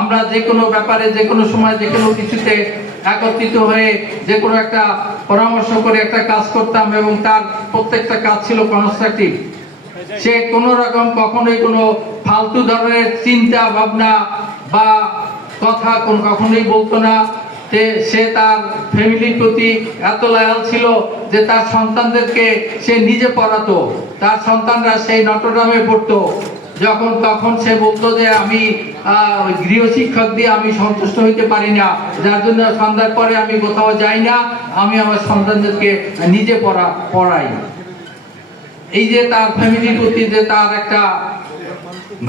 আমরা যে কোনো ব্যাপারে যে কোনো সময় যে কোনো কিছুতে একত্রিত হয়ে যে কোনো একটা পরামর্শ করে একটা কাজ করতাম এবং তার প্রত্যেকটা কাজ ছিল কনস্ট্রাকটিভ। সে কোনো রকম কখনোই কোনো ফালতু ধরনের চিন্তা ভাবনা বা কথা কখনোই বলতো না। সে তার ফ্যামিলির প্রতি এত লয়াল ছিল যে তার সন্তানদেরকে সে নিজে পড়াতো। তার সন্তানরা সেই নটরডেমে পড়তো। তখন সে বলতো যে আমি গৃহশিক্ষক দিয়ে আমি সন্তুষ্ট হইতে পারি না, যার জন্য সন্ধ্যার পরে আমি কোথাও যাই না, আমি আমার সন্তানদেরকে নিজে পড়াই। এই যে তার ফ্যামিলির প্রতি যে তার একটা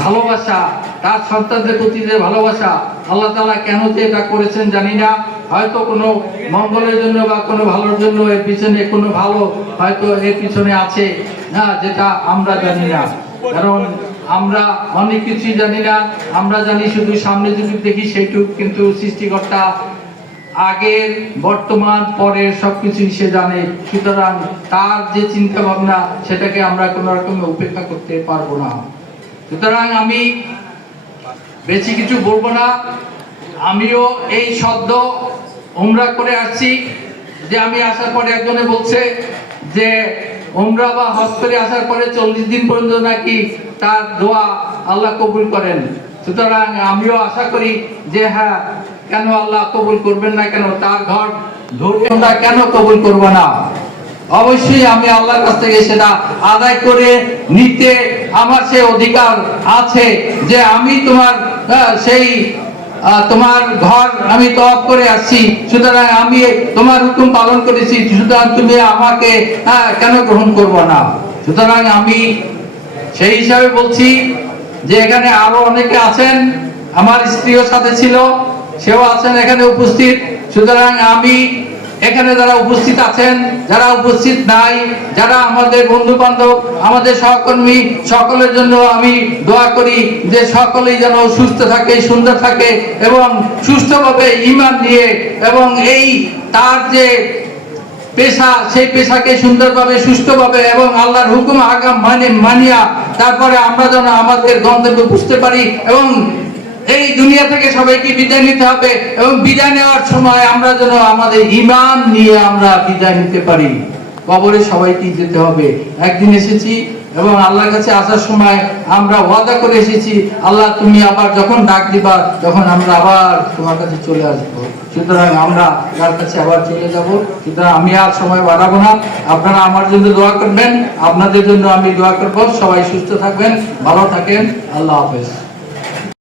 ভালোবাসা, তার সন্তানদের প্রতি যে ভালোবাসা, আল্লাহ তাআলা কেন যে এটা করেছেন জানি না। হয়তো কোনো মঙ্গলের জন্য বা কোনো ভালোর জন্য এর পিছনে কোনো ভালো হয়তো এর পিছনে আছে না, যেটা আমরা জানি না। কারণ আমরা অনেক কিছুই জানি না। আমরা জানি শুধু সামনে যদি দেখি সেইটুক, কিন্তু সৃষ্টিকর্তা আগের বর্তমান পরের সবকিছুই সে জানে। সুতরাং তার যে চিন্তা ভাবনা সেটাকে আমরা কোনো রকম উপেক্ষা করতে পারবো না। সুতরাং আমি বেশি কিছু বলবো না। আমিও এই সদ্য উমরা করে আসছি, যে আমি আসার পরে একজনে বলছে যে উমরা বা হজ করে আসার পরে 40 দিন পর্যন্ত নাকি তার দোয়া আল্লাহ কবুল করেন। সুতরাং আমিও আশা করি যে হ্যাঁ, কেন আল্লাহ কবুল করবেন না, কেন তার ঘর ধরে আমরা কেন কবুল করব না? অবশ্যই আমি আল্লাহর কাছ থেকে সেটা আদায় করে নিতে আমার সে অধিকার আছে যে আমি তোমার সেই তোমার ঘর আমি তওয়াফ করে আসছি, সুতরাং আমি তোমার হুকুম পালন করেছি, সুতরাং তুমি আমাকে কেন গ্রহণ করবে না? সুতরাং আমি সেই হিসাবে বলছি যে এখানে আরো অনেকে আছেন, আমার স্ত্রীও সাথে ছিল, সেও আছেন এখানে উপস্থিত। সুতরাং আমি এখানে যারা উপস্থিত আছেন, যারা উপস্থিত নাই, যারা আমাদের বন্ধু বান্ধব, আমাদের সহকর্মী, সকলের জন্য আমি দোয়া করি যে সকলেই যেন সুস্থ থাকে, সুন্দর থাকে এবং সুস্থভাবে ঈমান নিয়ে এবং এই তার যে পেশা, সেই পেশাকে সুন্দরভাবে সুস্থভাবে এবং আল্লাহর হুকুম আগাম মানিয়া তারপরে আমরা যেন আমাদের গন্তব্যে বুঝতে পারি এবং এই দুনিয়া থেকে সবাইকে বিদায় নিতে হবে এবং বিদায় নেওয়ার সময় আমরা যেন আমাদের ঈমান নিয়ে আমরা বিদায় নিতে পারি। কবরে সবাইকে যেতে হবে। একদিন এসেছি এবং আল্লাহর কাছে আসার সময় আমরা ওয়াদা করে এসেছি, আল্লাহ তুমি আবার যখন ডাক দিবা তখন আমরা আবার তোমার কাছে চলে আসবো। সুতরাং আমরা তার কাছে আবার চলে যাব। সুতরাং আমি আর সময় বাড়াবো না। আপনারা আমার জন্য দোয়া করবেন, আপনাদের জন্য আমি দোয়া করব। সবাই সুস্থ থাকবেন, ভালো থাকেন। আল্লাহ হাফেজ।